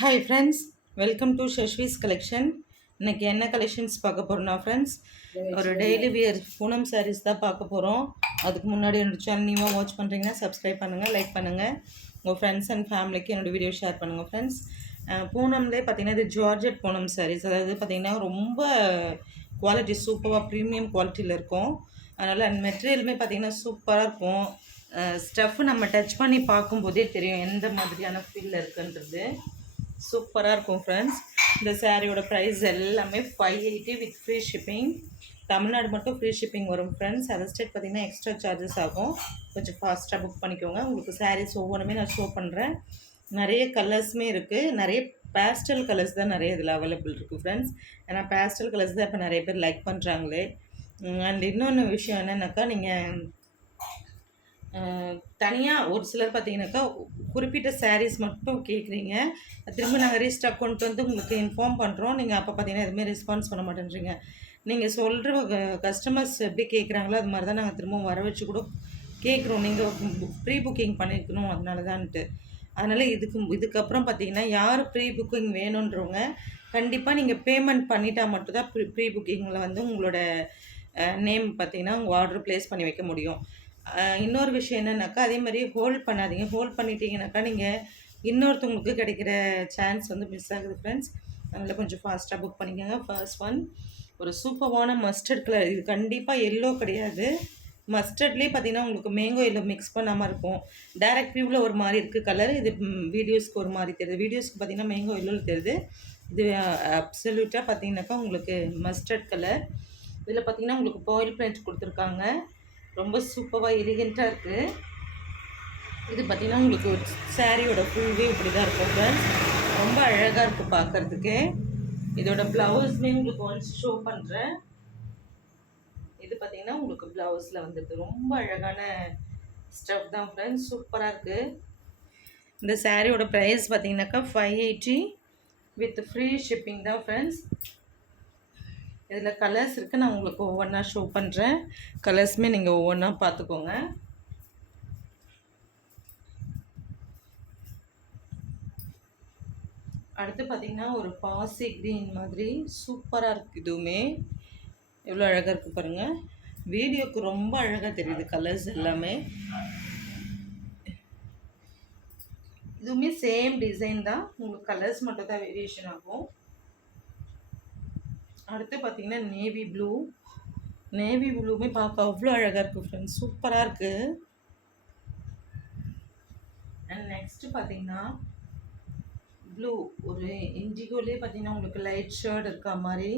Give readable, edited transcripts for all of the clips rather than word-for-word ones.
Hi friends, welcome to ஷஷ்விஸ் collection. இன்றைக்கி என்ன கலெக்ஷன்ஸ் பார்க்க போகிறோம்னா ஃப்ரெண்ட்ஸ், ஒரு டெய்லி வியர் பூனம் சாரீஸ் தான் பார்க்க போகிறோம். அதுக்கு முன்னாடி என்னோடய சேனல் நீங்கள் வாட்ச் பண்ணுறீங்கன்னா சப்ஸ்கிரைப் பண்ணுங்கள், லைக் பண்ணுங்கள், உங்கள் ஃப்ரெண்ட்ஸ் அண்ட் ஃபேமிலிக்கு என்னோடய வீடியோ ஷேர் பண்ணுங்கள் ஃப்ரெண்ட்ஸ். பூனம்லேயே பார்த்திங்கன்னா இது ஜார்ஜெட் பூனம் சாரீஸ், அதாவது பார்த்திங்கன்னா ரொம்ப குவாலிட்டி சூப்பராக ப்ரீமியம் குவாலிட்டியில் இருக்கும். அதனால் மெட்டீரியலுமே பார்த்திங்கன்னா சூப்பராக இருக்கும். ஸ்டஃப் நம்ம டச் பண்ணி பார்க்கும்போதே தெரியும் எந்த மாதிரியான ஃபீலில் இருக்குன்றது. சூப்பராக இருக்கும் ஃப்ரெண்ட்ஸ். இந்த சாரியோட ப்ரைஸ் எல்லாமே 580 வித் ஃப்ரீ ஷிப்பிங். தமிழ்நாடு மட்டும் ஃப்ரீ ஷிப்பிங் வரும் ஃப்ரெண்ட்ஸ். அதர் ஸ்டேட் பார்த்திங்கன்னா எக்ஸ்ட்ரா சார்ஜஸ் ஆகும். கொஞ்சம் ஃபாஸ்ட்டாக புக் பண்ணிக்கோங்க. உங்களுக்கு சாரீஸ் ஒவ்வொன்றுமே நான் ஷோ பண்ணுறேன். நிறைய கலர்ஸுமே இருக்குது. நிறைய பேஸ்டல் கலர்ஸ் தான் நிறைய இதில் அவைலபிள் இருக்குது ஃப்ரெண்ட்ஸ். ஏன்னா பேஸ்டல் கலர்ஸ் தான் இப்போ நிறைய பேர் லைக் பண்ணுறாங்களே. அண்ட் இன்னொன்று விஷயம் என்னென்னாக்கா, நீங்கள் தனியாக ஒரு சிலர் பார்த்தீங்கன்னாக்கா குறிப்பிட்ட சாரீஸ் மட்டும் கேட்குறீங்க. திரும்ப நாங்கள் ரீஸ்டாக் கொண்டு வந்து உங்களுக்கு இன்ஃபார்ம் பண்ணுறோம். நீங்கள் அப்போ பார்த்தீங்கன்னா எதுவுமே ரெஸ்பான்ஸ் பண்ண மாட்டேன்றீங்க. நீங்கள் சொல்கிற கஸ்டமர்ஸ் எப்படி கேட்குறாங்களோ அது மாதிரி தான் நாங்கள் திரும்ப வர வச்சு கூட கேட்குறோம். நீங்கள் ப்ரீ புக்கிங் பண்ணியிருக்கணும், அதனால தான்ட்டு. அதனால் இதுக்கப்புறம் பார்த்தீங்கன்னா யார் ப்ரீ புக்கிங் வேணுன்றவங்க கண்டிப்பாக நீங்கள் பேமெண்ட் பண்ணிட்டால் மட்டும்தான் ப்ரீ புக்கிங்கில் வந்து உங்களோட நேம் பார்த்தீங்கன்னா உங்கள் ஆர்டர் ப்ளேஸ் பண்ணி வைக்க முடியும். இன்னொரு விஷயம் என்னென்னாக்கா, அதே மாதிரி ஹோல்ட் பண்ணாதீங்க. ஹோல்ட் பண்ணிட்டீங்கன்னாக்கா நீங்கள் இன்னொருத்தவங்களுக்கு கிடைக்கிற சான்ஸ் வந்து மிஸ் ஆகுது ஃப்ரெண்ட்ஸ். அதனால் கொஞ்சம் ஃபாஸ்ட்டாக புக் பண்ணிக்கோங்க. ஃபர்ஸ்ட் ஒன் ஒரு சூப்பரான மஸ்டர்ட் கலர். இது கண்டிப்பாக எல்லோ கிடையாது. மஸ்டர்ட்லேயே பார்த்தீங்கன்னா உங்களுக்கு மேங்கோ எல்லோ மிக்ஸ் பண்ணாமல் இருக்கும். டைரக்ட் வியூவில் ஒரு மாதிரி இருக்குது கலர். இது வீடியோஸ்க்கு ஒரு மாதிரி தெரியுது. வீடியோஸ்க்கு பார்த்தீங்கன்னா மேங்கோ எல்லோவில் தெரியுது. இது அப்சல்யூட்டாக பார்த்தீங்கன்னாக்கா உங்களுக்கு மஸ்டர்ட் கலர். இதில் பார்த்தீங்கன்னா உங்களுக்கு பாயில் பிரிண்ட் கொடுத்துருக்காங்க. ரொம்ப சூப்பராக எலிகெண்ட்டாக இருக்குது. இது பார்த்திங்கன்னா உங்களுக்கு ஒரு சாரியோட ஃபுல்வே இப்படி தான் இருக்கும் ஃப்ரெண்ட்ஸ். ரொம்ப அழகாக இருக்குது பார்க்குறதுக்கு. இதோட ப்ளவுஸ்மே உங்களுக்கு ஒன்ஸ் ஷோ பண்ணுறேன். இது பார்த்திங்கன்னா உங்களுக்கு ப்ளவுஸில் வந்துடுது. ரொம்ப அழகான ஸ்டஃப் தான் ஃப்ரெண்ட்ஸ். சூப்பராக இருக்குது. இந்த சாரியோட ப்ரைஸ் பார்த்திங்கனாக்கா 580 வித் ஃப்ரீ ஷிப்பிங் தான் ஃப்ரெண்ட்ஸ். இதில் கலர்ஸ் இருக்குது. நான் உங்களுக்கு ஒவ்வொன்றா ஷோ பண்ணுறேன். கலர்ஸுமே நீங்கள் ஒவ்வொன்றா பார்த்துக்கோங்க. அடுத்து பார்த்திங்கன்னா ஒரு பாசி க்ரீன் மாதிரி சூப்பராக இருக்குது. இதுவுமே எவ்வளோ அழகாக இருக்குது பாருங்கள். வீடியோவுக்கு ரொம்ப அழகாக தெரியுது கலர்ஸ் எல்லாமே. இதுவுமே சேம் டிசைன் தான். உங்களுக்கு கலர்ஸ் மட்டும் தான் வேரியேஷன் ஆகும். அடுத்து பார்த்திங்கன்னா நேவி ப்ளூ. நேவி ப்ளூவுமே பார்க்க அவ்வளோ அழகாக இருக்குது ஃப்ரெண்ட்ஸ். சூப்பராக இருக்குது. அண்ட் நெக்ஸ்ட்டு பார்த்திங்கன்னா ப்ளூ. ஒரு இண்டிகோலே பார்த்திங்கன்னா உங்களுக்கு லைட் ஷேர்ட் இருக்கா மாதிரி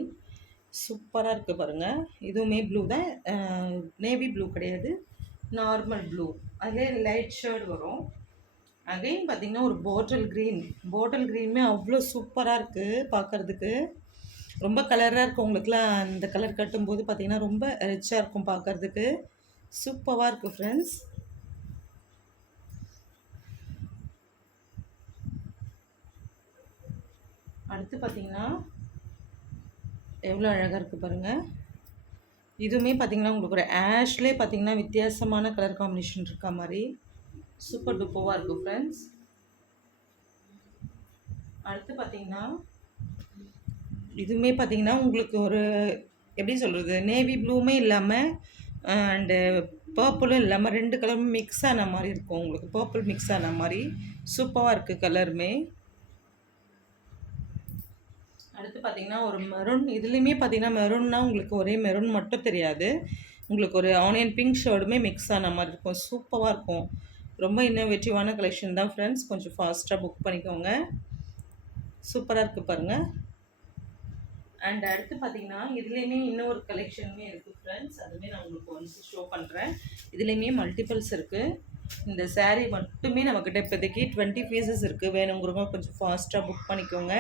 சூப்பராக இருக்குது பாருங்கள். இதுவுமே ப்ளூ தான். நேவி ப்ளூ கிடையாது, நார்மல் ப்ளூ. அதிலே லைட் ஷேர்ட் வரும். அகைன் பார்த்திங்கன்னா ஒரு பாட்டில் க்ரீன். பாட்டில் க்ரீனுமே அவ்வளோ சூப்பராக இருக்குது பார்க்குறதுக்கு. ரொம்ப கலராக இருக்கும். உங்களுக்குலாம் அந்த கலர் கட்டும்போது பார்த்திங்கன்னா ரொம்ப ரிச்சாக இருக்கும் பார்க்குறதுக்கு. சூப்பராக இருக்குது ஃப்ரெண்ட்ஸ். அடுத்து பார்த்திங்கன்னா எவ்வளோ அழகாக இருக்குது பாருங்கள். இதுவுமே பார்த்திங்கன்னா உங்களுக்கு ஒரு ஆஷ்லேயே பார்த்திங்கன்னா வித்தியாசமான கலர் காம்பினேஷன் இருக்கா மாதிரி சூப்பர் டூப்பராக இருக்குது ஃப்ரெண்ட்ஸ். அடுத்து பார்த்திங்கன்னா இதுவுமே பார்த்திங்கன்னா உங்களுக்கு ஒரு எப்படி சொல்கிறது, நேவி ப்ளூவுமே இல்லாமல் அண்டு பர்பிளும் இல்லாமல் ரெண்டு கலரும் மிக்ஸ் ஆன மாதிரி இருக்கும். உங்களுக்கு பர்பிள் மிக்ஸ் ஆன மாதிரி சூப்பராக இருக்குது கலருமே. அடுத்து பார்த்திங்கன்னா ஒரு மெரூன். இதுலேயுமே பார்த்திங்கன்னா மெரூன்னா உங்களுக்கு ஒரே மெரூன் மட்டும் தெரியாது. உங்களுக்கு ஒரு ஆனியன் பிங்க் ஷேர்டுமே மிக்ஸ் ஆன மாதிரி இருக்கும். சூப்பராக இருக்கும். ரொம்ப இன்னோவேட்டிவான கலெக்ஷன் தான் ஃப்ரெண்ட்ஸ். கொஞ்சம் ஃபாஸ்ட்டாக புக் பண்ணிக்கோங்க. சூப்பராக இருக்குது பாருங்கள். அண்ட் அடுத்து பார்த்திங்கன்னா இதுலேயுமே இன்னொரு கலெக்ஷனுமே இருக்குது ஃப்ரெண்ட்ஸ். அதுவுமே நான் உங்களுக்கு ஒன்ஸ் ஷோ பண்ணுறேன். இதுலேயுமே மல்டிபிள்ஸ் இருக்குது. இந்த சாரீ மட்டுமே நம்மக்கிட்ட இப்போதைக்கு 20 பீசஸ் இருக்குது. வேணுங்கிறவங்க கொஞ்சம் ஃபாஸ்ட்டாக புக் பண்ணிக்கோங்க.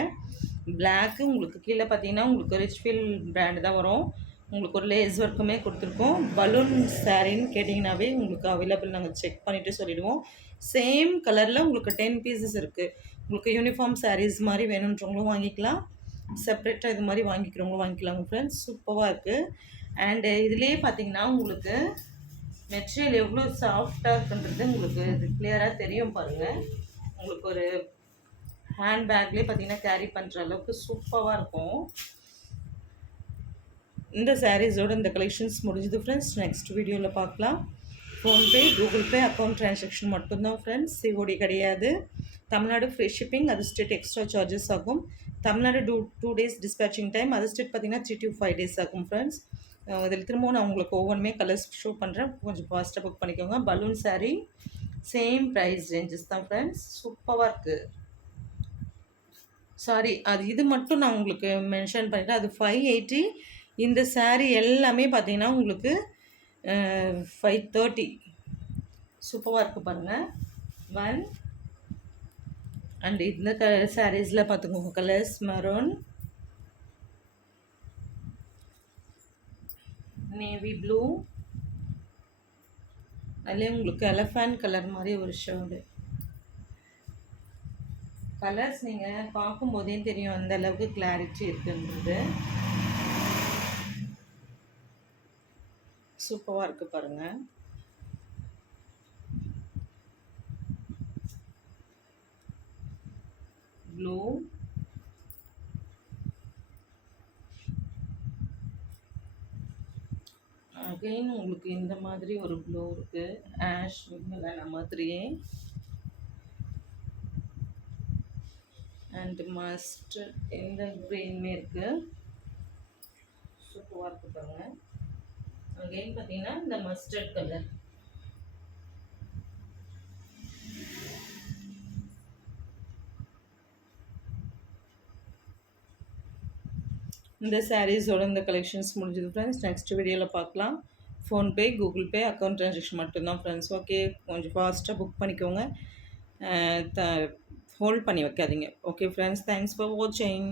பிளாக்கு உங்களுக்கு கீழே பார்த்தீங்கன்னா உங்களுக்கு ரிச்ஃபீல் பிராண்டு தான் வரும். உங்களுக்கு ஒரு லேஸ் ஒர்க்குமே கொடுத்துருக்கோம். பலூன் சாரின்னு கேட்டிங்கனாவே உங்களுக்கு அவைலபிள் நாங்கள் செக் பண்ணிவிட்டு சொல்லிவிடுவோம். சேம் கலரில் உங்களுக்கு 10 பீசஸ் இருக்குது. உங்களுக்கு யூனிஃபார்ம் சாரீஸ் மாதிரி வேணுன்றவங்களும் வாங்கிக்கலாம், செப்ரேட்டாக இது மாதிரி வாங்கிக்கிறவங்களும் வாங்கிக்கலாங்க ஃப்ரெண்ட்ஸ். சூப்பராக இருக்குது. அண்டு இதுலேயே பார்த்திங்கன்னா உங்களுக்கு மெட்டீரியல் எவ்வளோ சாஃப்டாக இருக்குன்றது உங்களுக்கு இது கிளியராக தெரியும் பாருங்கள். உங்களுக்கு ஒரு ஹேண்ட் பேக்லேயே பார்த்தீங்கன்னா கேரி பண்ணுற அளவுக்கு சூப்பராக இருக்கும். இந்த சாரீஸோட இந்த கலெக்ஷன்ஸ் முடிஞ்சது ஃப்ரெண்ட்ஸ். நெக்ஸ்ட் வீடியோவில் பார்க்கலாம். PhonePe, Google Pay account transaction மட்டும்தான் ஃப்ரெண்ட்ஸ், சிஓடி கிடையாது. தமிழ்நாடு ஃப்ரீ ஷிப்பிங், அது ஸ்டேட் எக்ஸ்ட்ரா சார்ஜஸ் ஆகும். தமிழ்நாடு 2 days டிஸ்பேச்சிங் டைம், அது ஸ்டேட் பார்த்தீங்கன்னா 3 to 5 days ஆகும் ஃப்ரெண்ட்ஸ். இதில் திரும்பவும் நான் உங்களுக்கு ஒவ்வொன்றுமே கலர்ஸ் ஷோ பண்ணுறேன், கொஞ்சம் ஃபாஸ்ட்டாக புக் பண்ணிக்கோங்க. Balloon sari same price ranges தான் ஃப்ரெண்ட்ஸ், சூப்பராக இருக்குது. சாரி, அது இது மட்டும் நான் உங்களுக்கு மென்ஷன் பண்ணிட்டேன், அது 580. இந்த சாரீ எல்லாமே பார்த்தீங்கன்னா உங்களுக்கு 530. சூப்பராக இருக்குது பாருங்கள். ஒன் அண்ட் இந்த சாரீஸில் பார்த்துக்கோங்க கலர்ஸ் மெரூன், நேவி ப்ளூ, அதுலேயே உங்களுக்கு எலஃபண்ட் கலர் மாதிரி ஒரு ஷேடு. கலர்ஸ் நீங்கள் பார்க்கும்போதே தெரியும் அந்த அளவுக்கு கிளாரிட்டி இருக்குன்றது. சூப்பராக இருக்குது பாருங்கள். ப்ளூ, அகைன் உங்களுக்கு இந்த மாதிரி ஒரு ப்ளூ இருக்குது, ஆஷ் விமலா மாதிரியே. அண்ட் மஸ்டர்ட் இந்த க்ரீனுமே இருக்குது, சூப்பராக இருக்குது பாருங்கள். அகைன் பார்த்தீங்கன்னா இந்த மஸ்டர்ட் கலர். இந்த சாரீஸோட இந்த கலெக்ஷன்ஸ் முடிஞ்சது ஃப்ரெண்ட்ஸ். நெக்ஸ்ட் வீடியோவில் பார்க்கலாம். PhonePe, Google Pay account transaction மட்டும்தான் ஃப்ரெண்ட்ஸ். ஓகே, கொஞ்சம் ஃபாஸ்ட்டாக புக் பண்ணிக்கோங்க, ஹோல்ட் பண்ணி வைக்காதீங்க. ஓகே ஃப்ரெண்ட்ஸ், தேங்க்ஸ் ஃபார் வாட்சிங்.